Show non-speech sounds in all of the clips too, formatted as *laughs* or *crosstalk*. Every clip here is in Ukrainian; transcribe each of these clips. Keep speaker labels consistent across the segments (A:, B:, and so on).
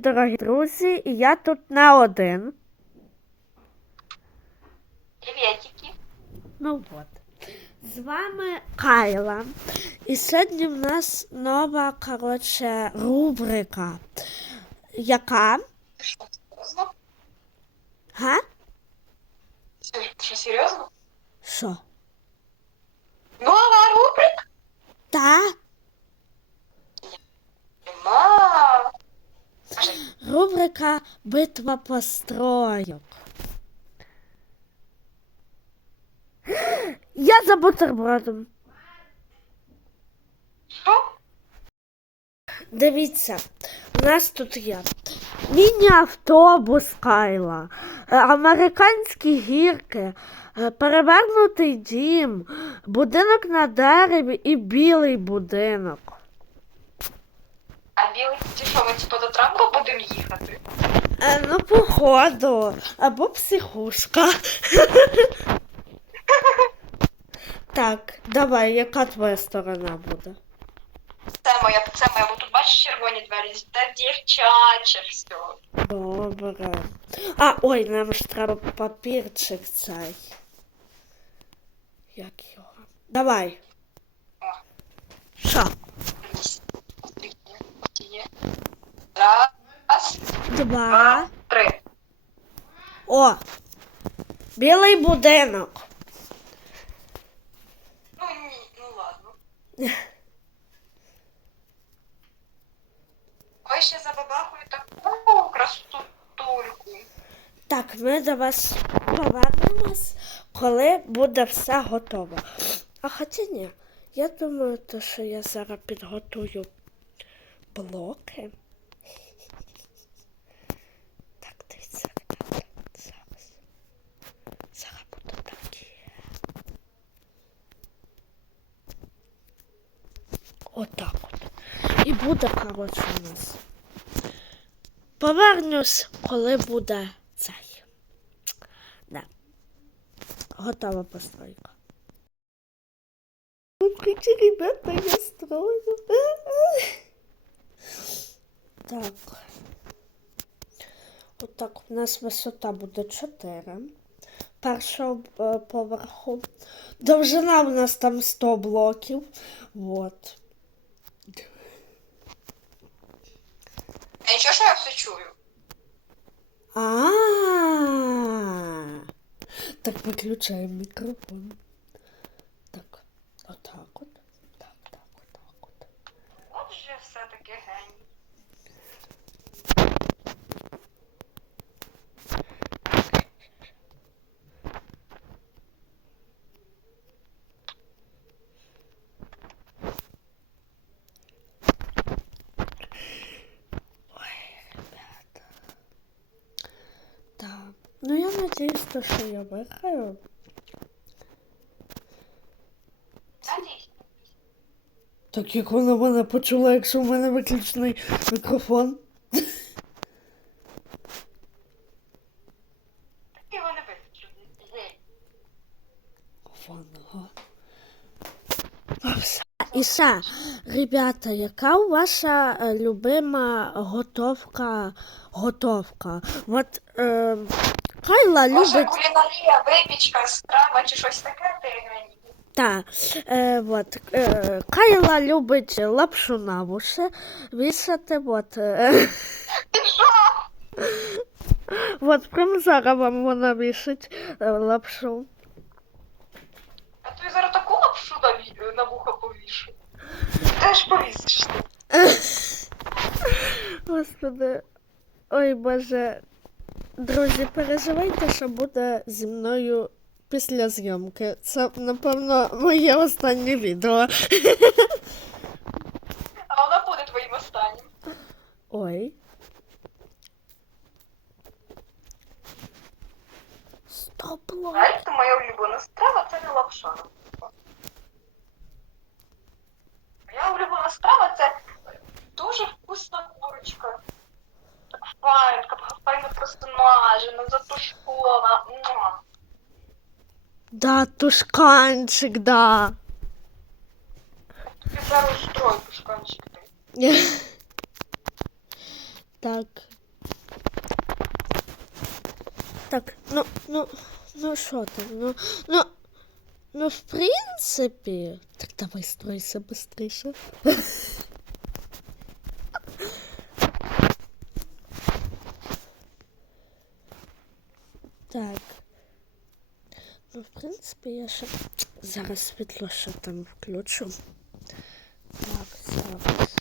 A: дорогі друзі, і я тут не один.
B: Приветики.
A: Ну от. З вами Кайла. І сьогодні в нас нова, коротше, рубрика. Яка?
B: Ты что, серьезно?
A: Га?
B: Ты что, серьезно?
A: Що?
B: Нова рубрика?
A: Та
B: Ма.
A: Рубрика Битва постройок. *gasps* Я за бутербродом.
B: что?
A: Дивіться, у нас тут є міні-автобус Кайла, е, американські гірки, е, перевернутий дім, будинок на дереві і білий будинок.
B: А білий ті що, ми типу до Трампа будемо їхати?
A: Е, ну, походу, або психушка. *laughs* Так, давай, яка твоя сторона буде?
B: Це моя, це моя, бо тут бачиш червоні двері, це дівчаче все.
A: Добре. А, ой, нам ж треба папірчик цей. Як його? Давай.
B: О.
A: Що?
B: Є. Раз,
A: Два.
B: три.
A: О! Білий будинок.
B: Ну ні, ну ладно. *laughs* Ой, ще забабахую таку красотульку.
A: Так, ми до вас повернемось, коли буде все готово. А хоча ні, я думаю, то, що я зараз підготую блоки. *laughs* Так, дивіться, зараз. Зараз буде таке. Отак от. І буде, коротше, у нас. Повернусь, коли буде цей. Да. Готова постройка. Смотрите, ребята, я строю. Так. Отак у нас висота буде 4. Першого е, поверху. Довжина у нас там 100 блоків. Вот.
B: А нічого, що я все чую?
A: А. Так, виключаємо мікрофон. Так, отак от. Так, так, отак от.
B: От же все-таки геній.
A: Так. Ну я надіюсь, то, що я виграю. Так як вона мене почула, якщо в мене виключений мікрофон.
B: Так його не виключили. Гей.
A: Вона. А все. І ще, ребята, яка у ваша е, любима готовка? Готовка? От е, Кайла
B: Може,
A: любить.
B: кулінарія, випічка, страва чи щось таке ти?
A: Та, е, от, е, Кайла любить лапшу на вуші вішати. От, е,
B: Ти
A: от прямо зараз вам вона вішить е, лапшу.
B: А тобі зараз таку лапшу на, на вуха повішу. Де ж повісиш?
A: Господи, ой Боже. Друзі, переживайте, що буде зі мною після зйомки. Це, напевно, моє останнє відео.
B: А воно буде твоїм останнім.
A: Ой. тушканчик, да.
B: Тобі зараз устрою пушканчик ти. *laughs*
A: Так. Так, ну, ну, ну що там? Ну, ну, ну, в принципі. Так давай стройся быстріше. *laughs* принципі, я ще зараз світло ще там включу. Так, зараз.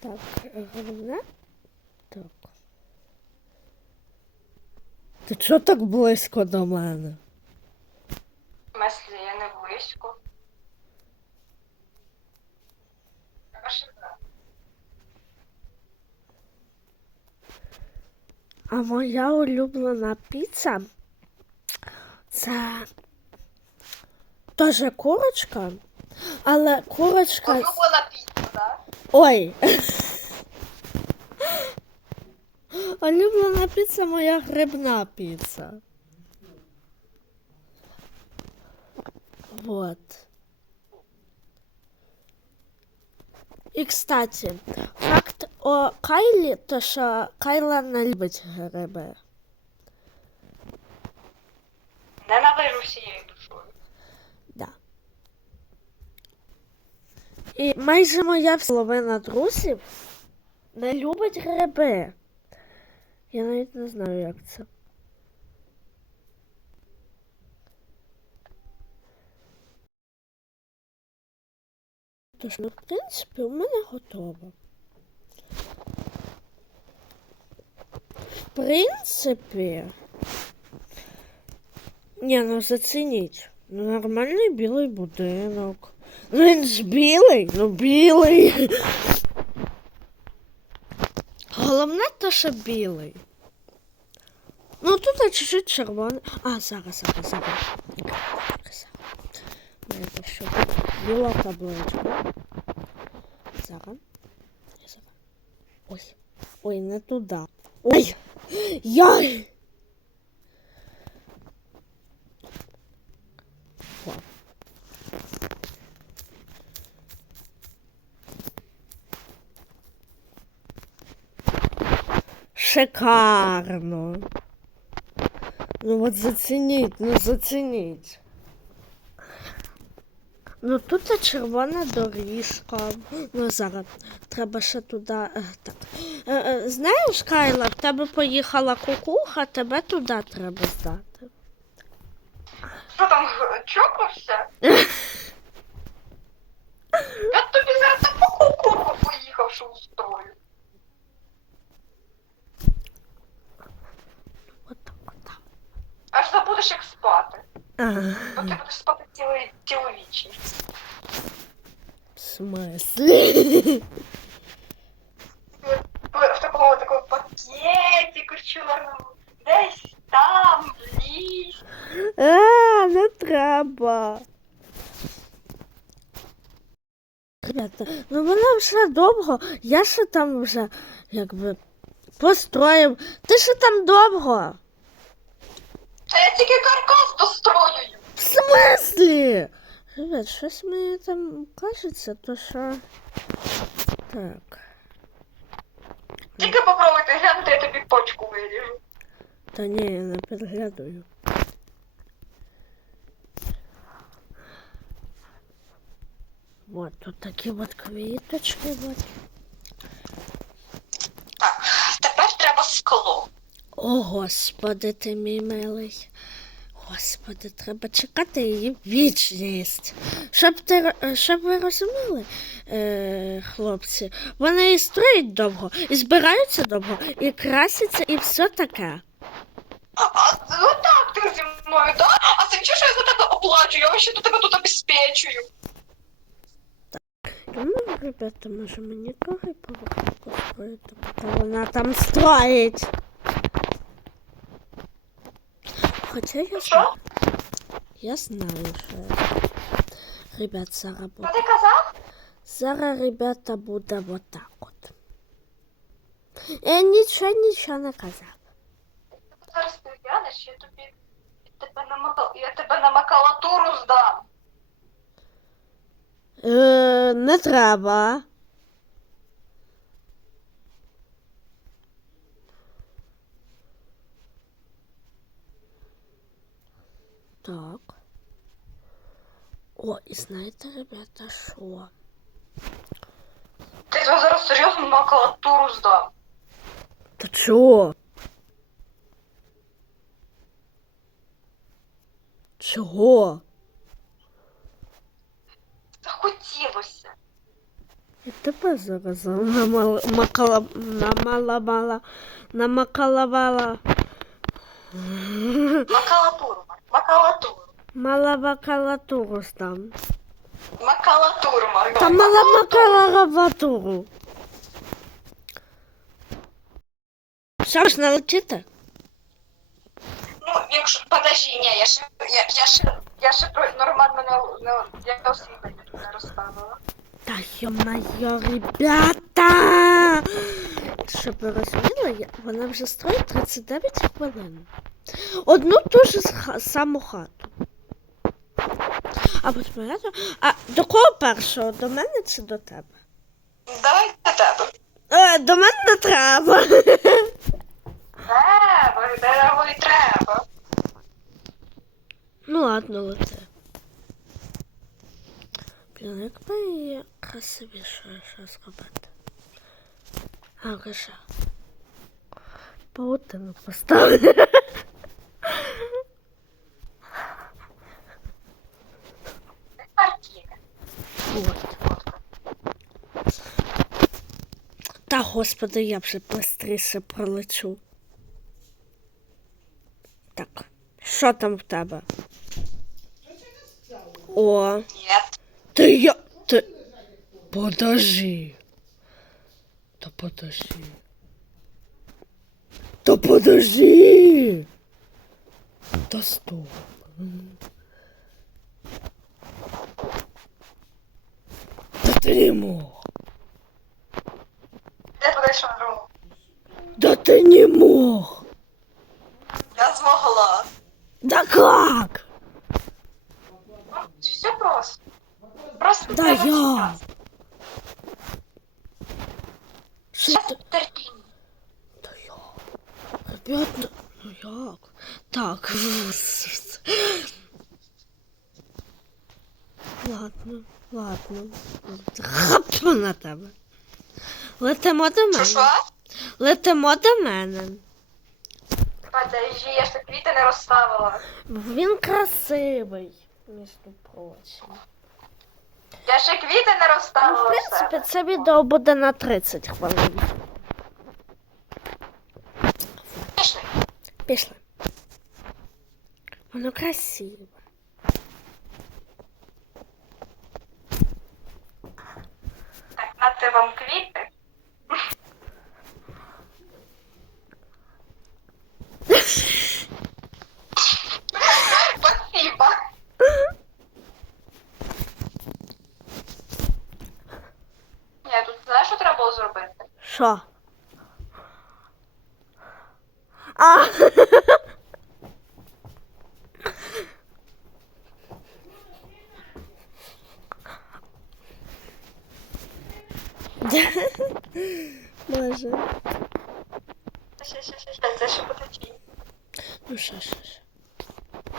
A: Так, головне. Так. Ти чого так близько до мене?
B: В смислі, я не близько. Аж так.
A: А моя улюблена піца це теж курочка, але курочка.
B: Улюблена піца, да?
A: Ой. *laughs* Улюблена піца моя грибна піца. Вот. І, кстати, факт о Кайлі, то що Кайла не любить гриби.
B: Ненавижу всією душою.
A: Да. І майже моя половина друзів не любить гриби. Я навіть не знаю, як це. Тож, ну, в принципі, у мене готово. В принципі. Ні, ну зацініть. Ну, нормальний білий будинок. Ну він ж білий, ну білий. Головне те, що білий. Ну тут чуть-чуть червоний. А, зараз, зараз, зараз. Зараз. Це що? Біла табличка. Зараз. Я зараз. Ой. Ой, не туди. Ой! Яй! Шикарно. Ну от зацініть, ну зацініть. Ну тут і червона доріжка. Ну зараз треба ще туди. е, Так. Е, е, Знаєш, Кайла, в тебе поїхала кукуха, тебе туди треба здати.
B: Що там, чокався? *laughs* Я тобі зараз таку кукурку поїхав, що устрою. Аж забудеш як спати.
A: Ага.
B: Бо ти будеш спати цілу, цілу вічність.
A: В
B: такому такому пакетику чорному. Десь там, в лісі.
A: А, не треба. Ну вона вже довго, я ще там вже якби построїв. Ти ще там довго.
B: Та я тільки каркас достроюю.
A: В смислі? Ребят, щось мені там кажеться, то що. Так.
B: Тільки попробуйте глянути, я тобі почку виріжу.
A: Та ні, я не підглядую. Вот тут такі от квіточки, от.
B: Так, тепер треба скло.
A: О, господи, ти мій милий. Господи, треба чекати її вічність. Щоб, ти, щоб ви розуміли, е, хлопці, вони і строять довго, і збираються довго, і красяться, і все таке.
B: А ну так ти зі мною, да? А ти чого що я за тебе оплачу? Я ще до тебе тут обезпечую.
A: Ну, ребята, може мені трохи поверху строїти, поки вона там строїть. Хоча я
B: Що?
A: знаю. Я знаю, що я. Ребят, зараз
B: Що
A: буде.
B: ти казав?
A: Зараз, ребята, буде вот так от. Я нічого, нічого не казав.
B: Зараз ти глянеш, я тобі я тебе на мака- я тебе на макалатуру здам.
A: Е, не треба. Так. О, і знаєте, ребята, що?
B: Ти тебе зараз серйозно макулатуру здав.
A: Та чого? Чого?
B: Захотілося.
A: Я тебе зараз намала, макала, намалавала, намакалавала.
B: Макалатуру. Макалатуру.
A: Мала макалатуру там.
B: Макалатуру, Марго.
A: Та мала макалаватуру. Що ж налетіти?
B: Ну, якщо подожди, ні, я ще я, я ще я ще нормально не, не я освітлення не розставила.
A: Та ё-моё, ребята! Щоб ви розуміли, я- вона вже стоїть 39 хвилин. Одну ту ж саму хату. А я... А до кого першого? До мене чи до тебе?
B: Давай до тебе.
A: Е, до мене не треба.
B: Треба, дерево і треба.
A: Ну ладно, лети. Блін, як би її красивіше що зробити. А, лише. Паутину.
B: Фотка.
A: Та господи, я вже быстріше пролечу. Так, що там в тебе? О, ти я. Ти. Подожди. Та подожди. Та подожди. Та стоп. Та ти не мог.
B: Де подальше другу?
A: Да ты не мог.
B: Я змогла.
A: Да как?
B: Все просто. Просто
A: Да
B: треба
A: я.
B: час.
A: Що
B: Час
A: ти?
B: терпіння.
A: Я. Ребята, ну як? Так. *laughs* Ладно, ладно. Хапну на тебе. Летимо до мене.
B: що?
A: Летимо до мене.
B: Подожди, я ж так квіти не розставила.
A: Він красивий, між прочим.
B: Я ще квіти не
A: Ну, в принципі, це відео буде на 30 хвилин.
B: Пішли.
A: Пішли. Воно красиве.
B: Так, нате вам квіти. Спасибо. Ні, тут знаєш, що треба було зробити?
A: Що? А! Боже.
B: Ще, ще, ще, ще, це ще буде ті.
A: Ну що, що, що?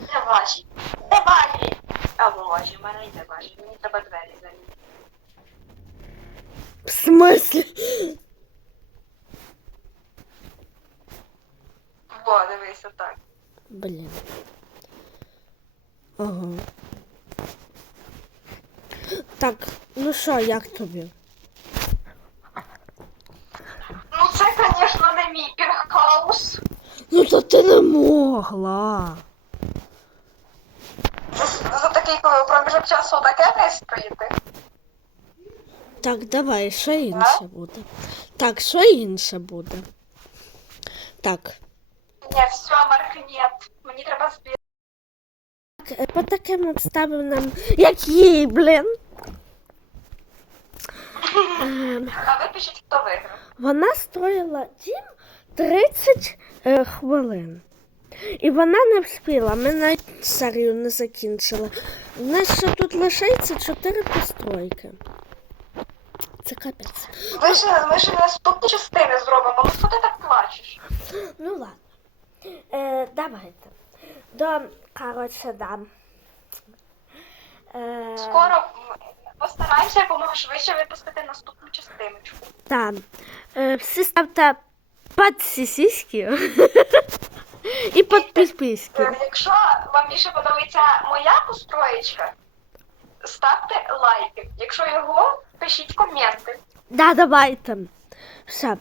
B: Де ваші? Де ваші? А ваші, в мене йде ваші. Мені треба двері залізти.
A: В смысле?
B: Во, дивися так.
A: Блін. Ага. Так, ну що, як тобі?
B: Ну це, звісно, не мій пірхаус.
A: Ну то ти не могла.
B: За, за такий проміжок часу таке не стоїти.
A: Так, давай, що інше буде. Так, що інше буде? Так.
B: Ні, все, Марк, ні. Мені треба збір.
A: Так, е, по таким от ставив нам. Як їй, блін. Ем,
B: А ви пишіть, хто виграв.
A: Вона строїла дім 30 е, хвилин. І вона не встигла, ми навіть серію не закінчили. У нас ще тут лишається 4 постройки. Це капець.
B: Ви ж, ми ж наступні частини зробимо, ну що ти так плачеш?
A: Ну ладно. Е, давайте. Да, коротше, да. Е,
B: Скоро м, постараємося якомога швидше випустити наступну частиночку.
A: Да. Е, всі ставте під і під підписки.
B: Е, Якщо вам більше подобається моя построєчка, ставте лайки. Якщо його, пишіть коменти.
A: Да, давайте. Все.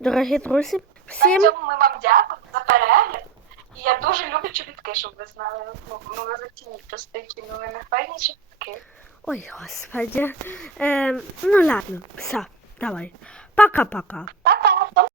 A: Дорогі друзі,
B: На цьому ми вам дякуємо за перегляд. І я дуже люблю чобітки, щоб ви знали. Ну, ну ви зацініть просто які новини ви не файні чобітки.
A: Ой, господи. Е, ну ладно, все, давай. Пока-пока.
B: Та-та!